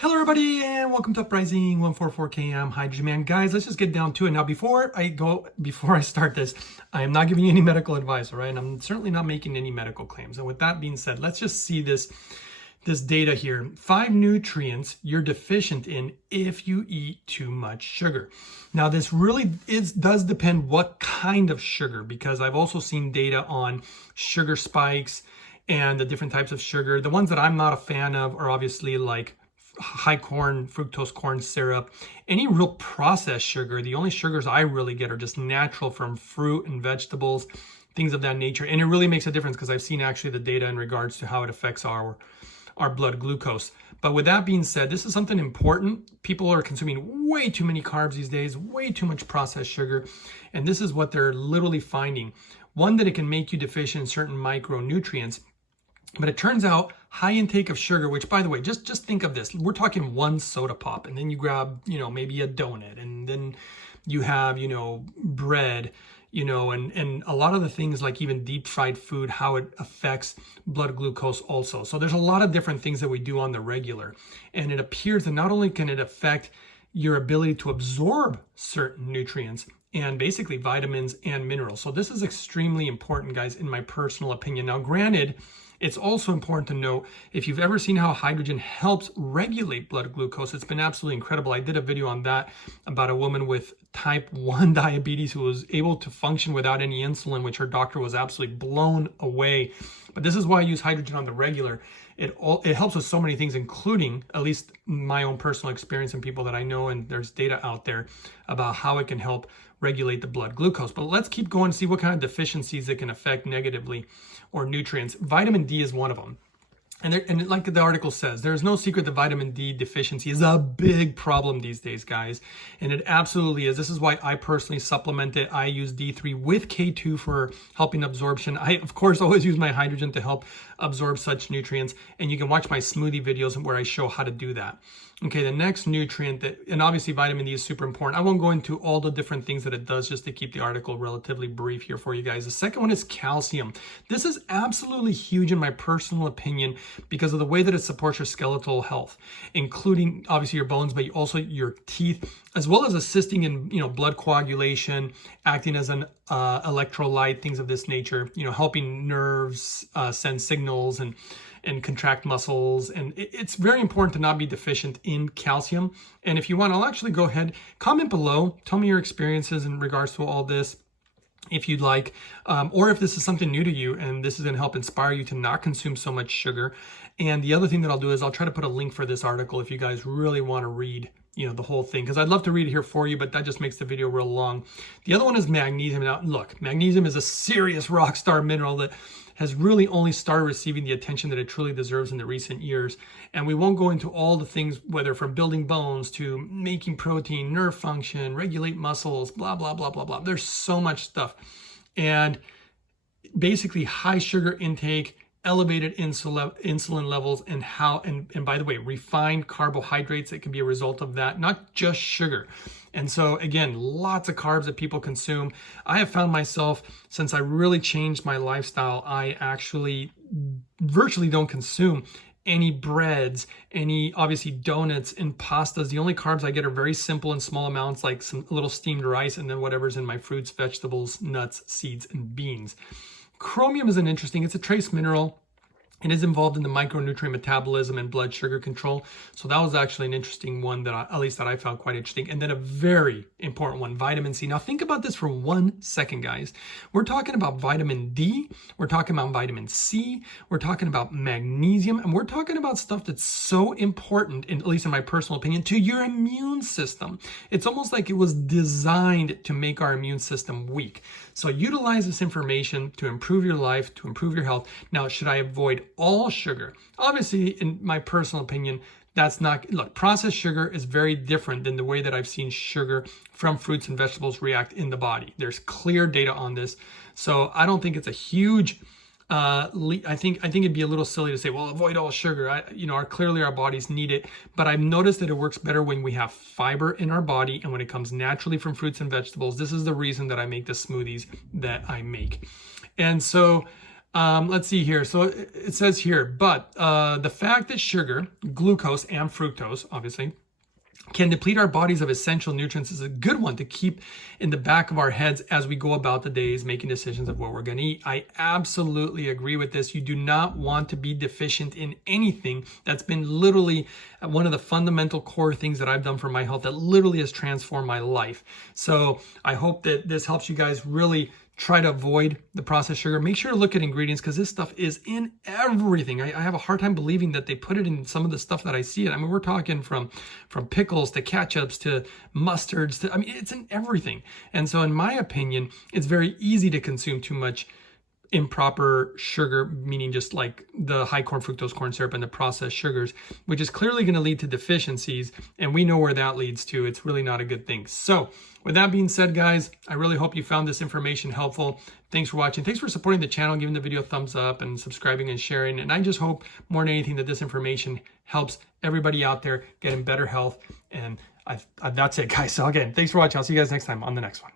Hello everybody and welcome to Uprising 144K. I'm Hydrogen Man. Guys, let's just get down to it. Now before I start this, I am not giving you any medical advice, all right? I'm certainly not making any medical claims. And with that being said, let's just see this data here. 5 nutrients you're deficient in if you eat too much sugar. Now this really does depend what kind of sugar, because I've also seen data on sugar spikes and the different types of sugar. The ones that I'm not a fan of are obviously like high fructose corn syrup, any real processed sugar. The only sugars I really get are just natural from fruit and vegetables, things of that nature. And it really makes a difference because I've seen actually the data in regards to how it affects our blood glucose. But with that being said, this is something important. People are consuming way too many carbs these days, way too much processed sugar. And this is what they're literally finding. One, that it can make you deficient in certain micronutrients. But it turns out high intake of sugar, which by the way, just think of this. We're talking one soda pop, and then you grab, maybe a donut, and then you have, bread, and a lot of the things like even deep fried food, how it affects blood glucose also. So there's a lot of different things that we do on the regular. And it appears that not only can it affect your ability to absorb certain nutrients and basically vitamins and minerals. So this is extremely important, guys, in my personal opinion. Now, granted, it's also important to note, if you've ever seen how hydrogen helps regulate blood glucose, it's been absolutely incredible. I did a video on that about a woman with type 1 diabetes who was able to function without any insulin, which her doctor was absolutely blown away. But this is why I use hydrogen on the regular. It helps with so many things, including, at least my own personal experience and people that I know, and there's data out there about how it can help regulate the blood glucose. But let's keep going and see what kind of deficiencies it can affect negatively, or nutrients. Vitamin D is one of them. And like the article says, there's no secret that vitamin D deficiency is a big problem these days, guys. And it absolutely is. This is why I personally supplement it. I use D3 with K2 for helping absorption. I, of course, always use my hydrogen to help absorb such nutrients. And you can watch my smoothie videos where I show how to do that. Okay, the next nutrient, and obviously vitamin D is super important. I won't go into all the different things that it does just to keep the article relatively brief here for you guys. The second one is calcium. This is absolutely huge in my personal opinion because of the way that it supports your skeletal health, including obviously your bones, but also your teeth, as well as assisting in blood coagulation, acting as an electrolyte, things of this nature, helping nerves send signals and contract muscles. And it's very important to not be deficient in calcium. And if you want, I'll actually go ahead, comment below, tell me your experiences in regards to all this, if you'd like, or if this is something new to you and this is going to help inspire you to not consume so much sugar. And the other thing that I'll do is I'll try to put a link for this article if you guys really want to read the whole thing, because I'd love to read it here for you, but that just makes the video real long. The other one is magnesium. Now, look, magnesium is a serious rock star mineral that has really only started receiving the attention that it truly deserves in the recent years. And we won't go into all the things, whether from building bones to making protein, nerve function, regulate muscles, blah, blah, blah, blah, blah. There's so much stuff. And basically high sugar intake, elevated insulin levels, and by the way, refined carbohydrates that can be a result of that, not just sugar. And so again, lots of carbs that people consume. I have found myself, since I really changed my lifestyle, I actually virtually don't consume any breads, any obviously donuts and pastas. The only carbs I get are very simple and small amounts, like some little steamed rice, and then whatever's in my fruits, vegetables, nuts, seeds, and beans. Chromium is it's a trace mineral. It is involved in the micronutrient metabolism and blood sugar control. So that was actually an interesting one that I found quite interesting. And then a very important one, vitamin C. Now think about this for 1 second, guys. We're talking about vitamin D. We're talking about vitamin C. We're talking about magnesium. And we're talking about stuff that's so important, at least in my personal opinion, to your immune system. It's almost like it was designed to make our immune system weak. So utilize this information to improve your life, to improve your health. Now, should I avoid all sugar? Obviously, in my personal opinion, that's not, look, processed sugar is very different than the way that I've seen sugar from fruits and vegetables react in the body. There's clear data on this. So I don't think it's a huge, I think it'd be a little silly to say, well, avoid all sugar. Clearly our bodies need it, but I've noticed that it works better when we have fiber in our body and when it comes naturally from fruits and vegetables. This is the reason that I make the smoothies that I make. And so Let's see here. So it says here, but the fact that sugar, glucose, and fructose, obviously, can deplete our bodies of essential nutrients is a good one to keep in the back of our heads as we go about the days making decisions of what we're going to eat. I absolutely agree with this. You do not want to be deficient in anything. That's been literally one of the fundamental core things that I've done for my health that literally has transformed my life. So I hope that this helps you guys really try to avoid the processed sugar. Make sure to look at ingredients because this stuff is in everything. I have a hard time believing that they put it in some of the stuff that I see it. I mean, we're talking from pickles to ketchups to mustards to, I mean, it's in everything. And so in my opinion, it's very easy to consume too much improper sugar, meaning just like the high corn fructose corn syrup and the processed sugars, which is clearly going to lead to deficiencies. And we know where that leads to. It's really not a good thing. So with that being said, guys, I really hope you found this information helpful. Thanks for watching. Thanks for supporting the channel, giving the video a thumbs up and subscribing and sharing. And I just hope more than anything that this information helps everybody out there get in better health. And that's it, guys. So again, thanks for watching. I'll see you guys next time on the next one.